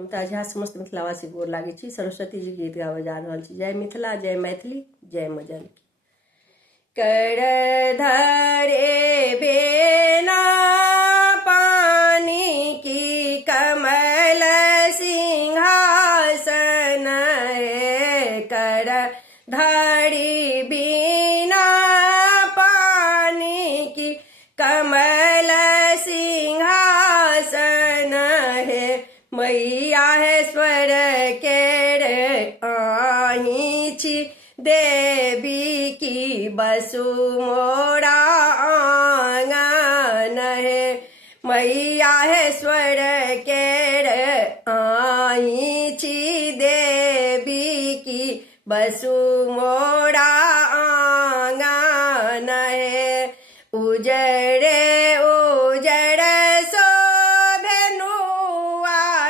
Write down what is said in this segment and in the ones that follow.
ममता झा समस्त मिथिलावासी गोर लागे छी। सरस्वती जी गीत गावे जा रहल छी। जय मिथिला, जय मैथिली, जय मां जानकी। कर धरे बेना पानी की कमल सिंहासन है। कर धरी बिना पानी की कमल सिंहासन है। मैया है स्वर केर आही छी। देवी की बसु मोरा आंगन है। मैया है स्वर केर आही छी। देवी की बसु मोरा आंगन है। उजड़े उजड़ शोभनुआ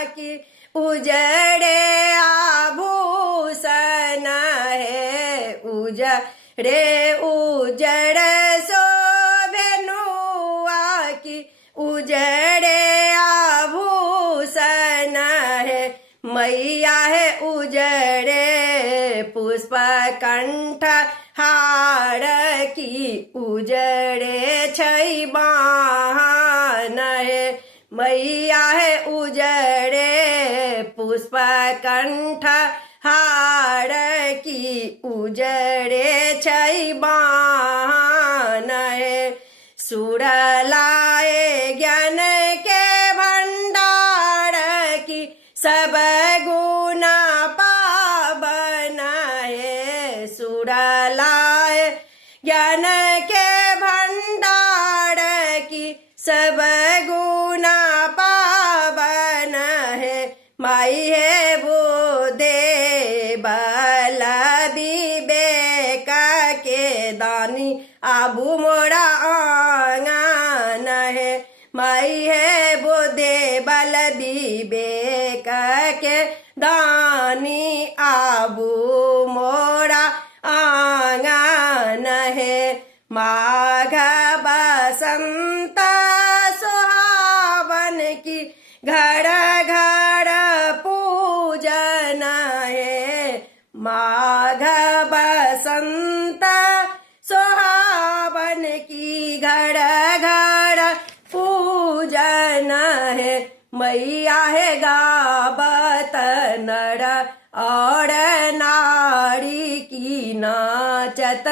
की उजड़े आभूषण है। उजड़े उजड़ शोभनुआ की उजड़े आभूषण है। मैया है उजड़े पुष्प कंठ हार की उजड़े छै बाहन है। मैया है उजड़े पुष्प कंठ हार की उजड़े छै बाहन है। सुर लाए ज्ञान के भंडार की सब गुण पावन है। सुर लाए ज्ञान के भंडार की सब गुण पावन है। माई है बुद्धि बल विवेक के दानी आबू मोरा आंगन है। माई है बुद्धि बल विवेक के दानी आबू मोरा आंगन है। माघ बसंत सुहावन की घर घर पूजन है। माघ बसंत सुहावन की घर घर पूजन है। मैया है गावत नर और नारी की नाचत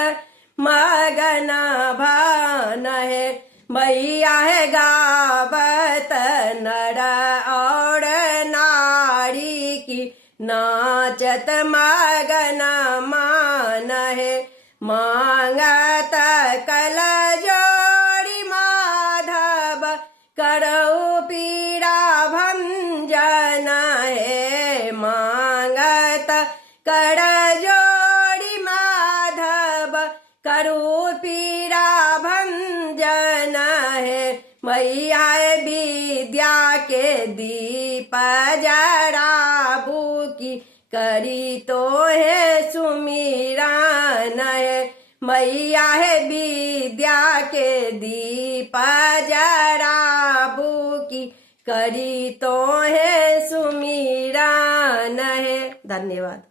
मगन भान है। मैया है गावत नर और नारी की नाचत मगन मान है। मांगत कल जोड़ी माधव करऊ पीड़ा भंजन है। मांगत कर जोड़ी माधव करू पीड़ा भंजन है। मैया विद्या के दीप जराबू की करी तो है सुमिरन है। मैया है विद्या के दीप जराबू की करी तो है सुमिरन है। धन्यवाद।